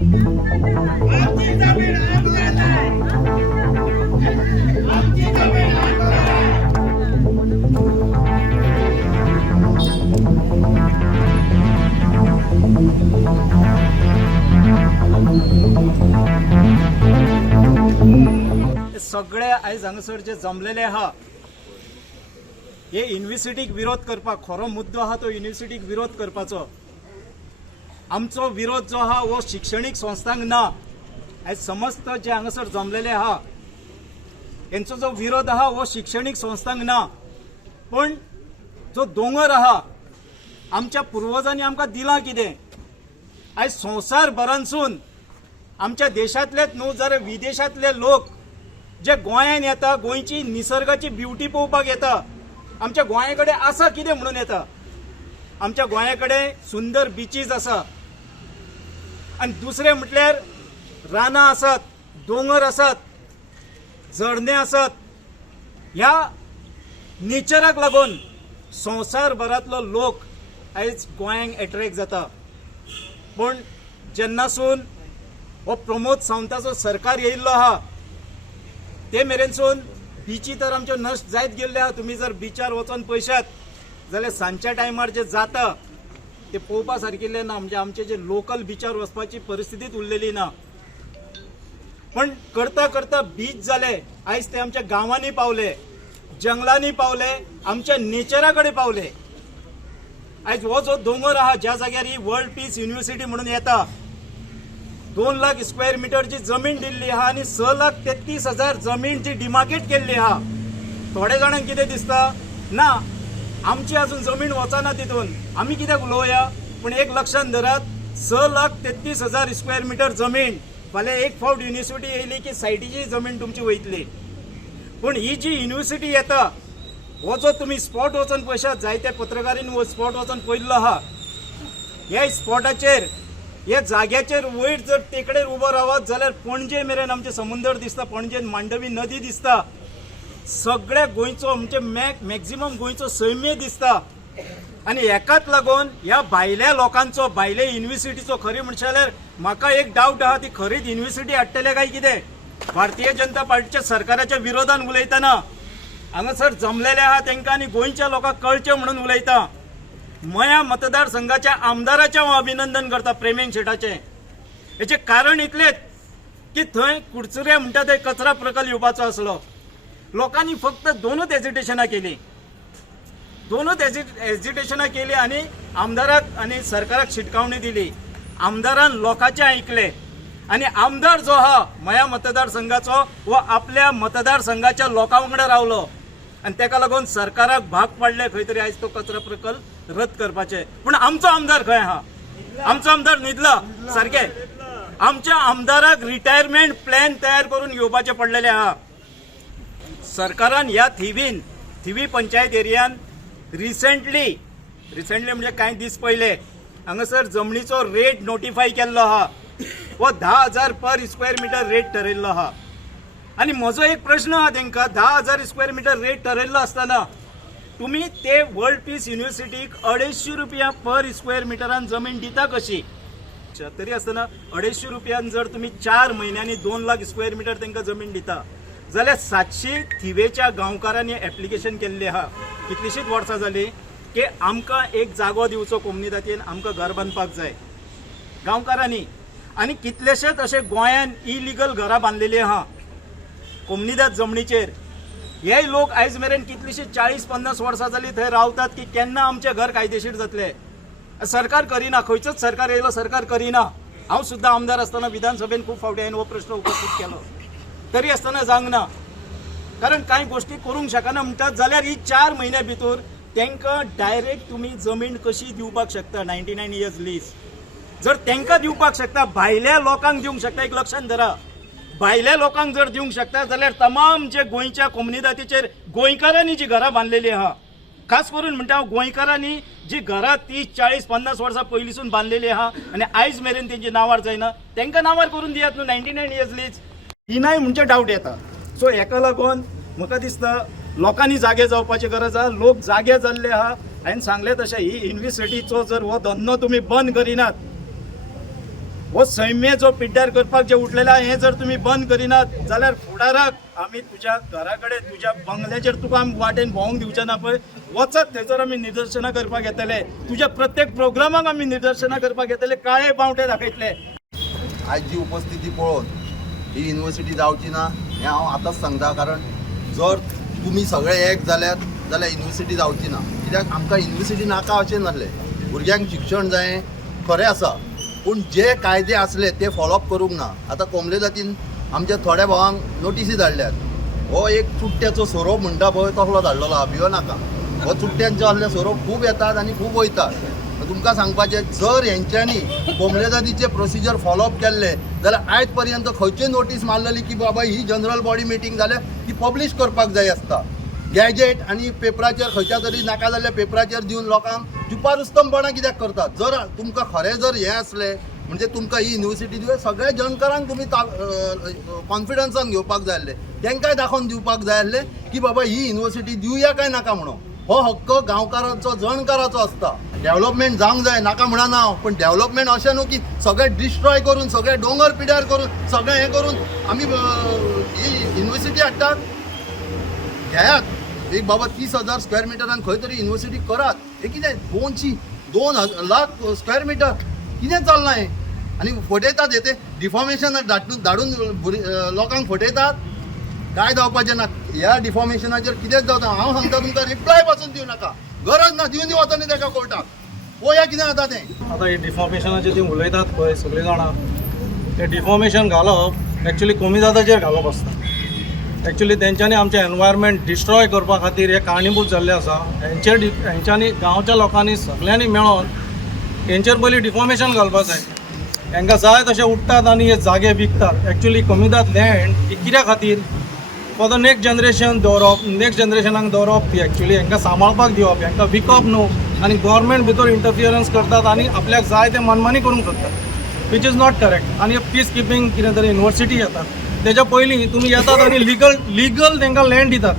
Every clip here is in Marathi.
सगळे आयज हांगासर जे जमलेले आहा हे युनिव्हर्सिटीक विरोध करपाक खरो मुद्दो आहा तो युनिव्हर्सिटीक विरोध करपाचो। आमचो विरोध जो आहा वो शिक्षणीक संस्थांक ना। आयज समस्त जे हांगासर जमलेले आहा हेंचो जो विरोध आहा वो शिक्षणीक संस्थांक ना, पण जो दोंगर आहा आमच्या पुर्वजांनी आमकां दिला कितें। आयज संवसार भरांसून आमच्या देशांतलेच न्हू जाल्यार विदेशांतले लोक जे गोंयांत येता, गोंयची निसर्गाची ब्युटी पळोवपाक येता, आमच्या गोंया कडेन आसा कितें म्हणून येता। आमच्या गोंया कडेन सुंदर बिचीज आसा आनी दुसरें म्हटल्यार रानां आसात, दोंगर आसात, झरणे आसात। ह्या नेचराक लागून संवसारभरांतलो लोक आयज गोंयांक एट्रॅक्ट जाता। पण जेन्नासून हो प्रमोद सावंताचो सरकार येयल्लो आहा ते मेरेनसून बिची तर आमच्यो नश्ट जायत गेल्ले आहा। तुमी जर बिचार वचून पळयशात जाल्यार सांजच्या टायमार जे जाता ते पळोवपा सारकिल्लें ना, म्हणजे आमचे जे लोकल बिचार वचपाची परिस्थितीच उरलेली ना। पण करता करता बीच जाले, आयज ते आमच्या गांवांनी पावले, जंगलांनी पावले, आमच्या नेचरा कडेन पावले। आयज हो जो दोंगर आहा ज्या जाग्यार ही वर्ल्ड पीस युनिव्हर्सिटी म्हणून येता 2 लाख स्क्वेअर मीटरची जमीन दिल्ली आहा आणि 6,33,000 जमीन जी डिमार्केट केल्ली आहा। थोडे जाणांक कितें दिसता ना आमची अजून जमीन वचना तितून, आमी कित्याक उलोवया। पण एक लक्षात धरात 6,33,000 स्क्वेअर मीटर जमीन फाल्यां एक फावट युनिव्हर्सिटी येयली की सायटीची जमीन तुमची वयतली। पण ही जी युनिव्हर्सिटी येता हो जो तुम्ही स्पॉट वचून पळयशात, जायत्या पत्रकारीन स्पॉट वचून पळयल्लो आहा, ह्या स्पॉटाचेर ह्या जाग्याचेर वयर जर तेकडेर उबो रावत जाल्यार पणजे मेरेन आमचे समुद्र दिसता, पणजेन मांडवी नदी दिसता, सगळ्या गोंयचो म्हणजे मॅक्झिमम गोंयचो सैम्य दिसता। आणि हेकाच लागून ह्या भायल्या लोकांचो, भायल्या युनिव्हर्सिटीचो खरी म्हणचे जाल्यार म्हाका एक डावट आहा ती खरीच युनिव्हर्सिटी हाडटले काय कितें। भारतीय जनता पार्टीच्या सरकाराच्या विरोधान उलयतना हांगासर जमलेले आहा तांकां आनी गोंयच्या लोकांक कळचें म्हणून उलयता। मया मतदारसंघाच्या आमदाराचें हांव अभिनंदन करता, प्रेमेन शेटाचें। हेचें कारण इतलेंच की थंय कुडचुऱ्या म्हणटा थंय कचरा प्रकल्प येवपाचो आसलो, लोकांनी फक्त 2च हेजिटेशनां केली, 2च हेजिटेशनां केली आनी आमदाराक आनी सरकाराक शिटकावणी दिली। आमदारान लोकांचें आयकलें आनी आमदार जो आहा मया मतदारसंघाचो वो आपल्या मतदारसंघाच्या लोकां वांगडा रावलो आनी तेका लागून सरकाराक भाग पडले खंय तरी आयज तो कचरा प्रकल्प रद्द करपाचे। पण आमचो आमदार खंय आहा? आमचो आमदार न्हिदला सारखे। आमच्या आमदाराक रिटायरमेंट प्लॅन तयार करून घेवपाचे पडलेले आहा। सरकारान ह्या थिवी पंचायत एरियान रिसेंटली म्हणजे कांय दीस पयले हांगासर जमनीचो रेट नोटिफाय केल्लो आहा, वो 10,000 पर स्क्वेअर मीटर रेट ठरयल्लो आहा। आणि म्हजो एक प्रश्न आहा तांकां, 10,000 स्क्वेअर मीटर रेट ठरयल्लो आसतना तुम्ही ते वर्ल्ड पीस युनिव्हर्सिटीक 250 रुपया पर स्क्वेअर मीटरान जमीन दिता कशी? तरी आसतना 250 रुपयान जर तुम्ही 4 महिन्यांनी 2 लाख स्क्वेअर मीटर तांकां जमीन दिता जाल्यार 700 थिवेच्या गांवकारांनी ऍप्लिकेशन केल्ली आहा। कितलीशीच वर्सां जाली की आमकां एक जागो दिवचो कोमनिदातीन, आमकां घर बांदपाक जाय गांवकारांनी। आणि कितलेशेच अशे गोंयान इलिगल घरां बांदलेली आहा कोमनिदाद जमनीचेर। हे लोक आयज मेरेन कितलीशी 40-50 वर्सां जाली थंय रावतात की केन्ना आमचे घर कायदेशीर जातले। सरकार करिना, खंयचोच सरकार येयलो सरकार करिना। हांव सुद्दां आमदार आसतना विधानसभेन खूब फावटी हांवें हो प्रश्न उपस्थित केलो, तरी आसतना जावंक ना। कारण कांय गोष्टी करूंक शकना म्हणटात जाल्यार ही 4 म्हयन्या भितर तांकां डायरेक्ट तुमी जमीन कशी दिवपाक शकता 99 इयर्स लीज। जर तांकां दिवपाक शकता, भायल्या लोकांक दिवंक शकता, एक लक्षात धरा, भायल्या लोकांक जर दिवंक शकता जाल्यार तमाम जे गोंयच्या कोमनिदातीचेर गोंयकारांनी जी घरां बांदलेली आहा, खास करून म्हणटा हांव गोंयकारांनी जी घरां 30-40-50 वर्सां पयलींसून बांदलेली आहा आनी आयज मेरेन तेंची नांवार जायना, तांकां नांवार करून दियात न्हू 99 इयर्स लीज। ही नाही म्हणजे डावट येता। सो हेका लागून म्हाका दिसता लोकांनी जागे जावपाची गरज आहा, लोक जागे जाल्ले आहा। हांवें सांगलें तशें ही युनिव्हर्सिटीचो जर हो धंदो तुमी बंद करिनात हो सैम्य जो पिड्ड्यार करपाक जे उठलेला हे जर तुम्ही बंद करिनात जाल्यार फुडाराक आमी तुज्या घरा कडेन तुज्या बंगल्याचेर तुका आमी वाटेन भोवंक दिवचे ना पळय वचत थंयसर आमी निदर्शनां करपाक येतले तुज्या प्रत्येक प्रोग्रामाक आमी निदर्शनां करपाक येतले काळे बावटे दाखयतले आज जी उपस्थिती पळोवन ही युनिवर्सिटी जावची ना हें हांव आतांच सांगता कारण जर तुमी सगळे एक जाल्यात जाल्यार युनिवर्सिटी जावची ना कित्याक आमकां युनिवर्सिटी नाका अशें नासलें भुरग्यांक शिक्षण जाय खरें आसा पूण जे कायदे आसले ते फॉलोअप करूंक ना आतां कोमले जातीन आमच्या थोड्या भावांक नोटीसी धाडल्यात हो एक चुट्ट्याचो सोरोप म्हणटा पळय तसलो धाडलेलो आहा भियो नाका हो चुट्ट्यांचो आसले सोरोप खूब येतात आनी खूब वयतात तुमकां सांगपाचें जर हेंच्यांनी कोमले जातीचे प्रोसिजर फॉलोअप केल्ले जाल्यार आयज पर्यंत खंयची नोटीस मारलेली की बाबा ही जनरल बॉडी मिटींग जाल्यार ती पब्लीश करपाक जाय आसता गॅजेट आनी पेपराचेर खंयच्या तरी नाका जाल्ल्या पेपराचेर दिवन लोकांक जुपारुस्तमपणां कित्याक करतात जर तुमकां खरें जर हें आसलें म्हणजे तुमकां ही युनिवर्सिटी दिवं सगळ्या जनकारांक तुमी कॉन्फिडन्सान घेवपाक जाय आसलें तांकांय दाखोवन दिवपाक जाय आसलें की बाबा ही युनिवर्सिटी दिवया काय नाका म्हणून हो हक्क गांवकारांचो जणकाराचो आसता डेव्हलपमेंट जावंक जाय नाका म्हणना हांव पण डेव्हलपमेंट अशें न्हू की सगळें डिस्ट्रॉय करून सगळें दोंगर पिड्यार करून सगळें हें करून आमी ही युनिवर्सिटी हाडटात घेयात एक बाबा 30,000 स्क्वेअर मिटरान खंय तरी युनिवर्सिटी करात हे कितें 2 लाख स्क्वेअर मिटर कितें चल्लां हें आनी फटयतात हे ते डिफॉर्मेशन धाडून लोकांक फटयतात काय जावपाचें ना ह्या डिफॉर्मेशनाचेर कितेंच जावता हांव सांगता तुमकां रिप्लाय पासून दिवं नाका गरज ना दिवन दिवता न्ही ताका कोर्टाक पळोवया कितें जाता तें आतां हे डिफॉर्मेशनाचेर ती उलयतात पळय सगळीं जाणां ते डिफॉर्मेशन घालप एक्चुली कमी जाताचेर घालप आसता एक्चुली तेंच्यांनी आमचें एनवायरमेंट डिस्ट्रॉय करपा खातीर हे कारणीभूत जाल्लें आसा हेंच्यांनी गांवच्या लोकांनी सगळ्यांनी मेळोन हेंचेर पयलीं डिफॉर्मेशन घालपाक जाय हांकां जाय तशें उठतात आनी हे जागे विकतात एक्चुली कमीदाद लँड ही कित्या खातीर फॉर द नेक्स्ट जनरेशन दवरप नेक्स्ट जनरेशनाक दवरप ती एक्चुली हांकां सांबाळपाक दिवप हांकां विकप न्हू आनी गव्हर्मेंट भितर इंटरफियरन्स करतात आनी आपल्याक जाय तें मनमानी करूंक सोदतात वीच इज नॉट करेक्ट आनी पीस किपींग कितें तरी युनिवर्सिटी येतात तेच्या पयलीं तुमी येतात आनी लिगल तांकां लँड दितात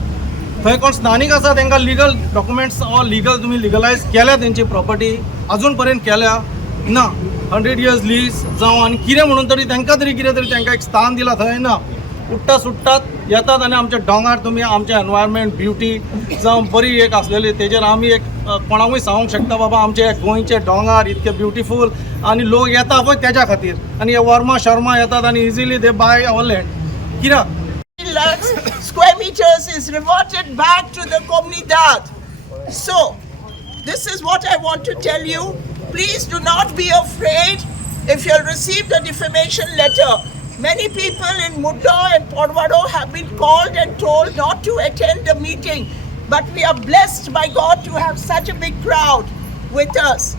थंय कोण स्थानीक आसा तांकां लिगल डॉक्युमेंट्स ऑर लिगल तुमी लिगलायज केल्या तेंची प्रॉपर्टी अजून पर्यंत केल्या ना 100 years लीज जावं आनी कितें म्हणून तरी कितें तरी तांकां एक स्थान दिलां थंय ना उठ्ठा सुट्टात येतात आनी आमचे डोंगर तुमी आमचे एनवायरमेंट ब्युटी जावं बरी एक आसलेली तेजेर आमी एक कोणाकूय सांगूंक शकता बाबा आमचे गोंयचे डोंगर इतके ब्युटिफूल आनी लोक येता पळय तेच्या खातीर आनी हे वर्मा शर्मा येतात आनी easily they by our land कित्याक lakhs square meters is reverted back to the comunidad. So, this is what I want to tell you. Please do not be afraid if you receive the defamation letter. Many people in Mudda and Podwado have been called and told not to attend the meeting. But we are blessed by God to have such a big crowd with us.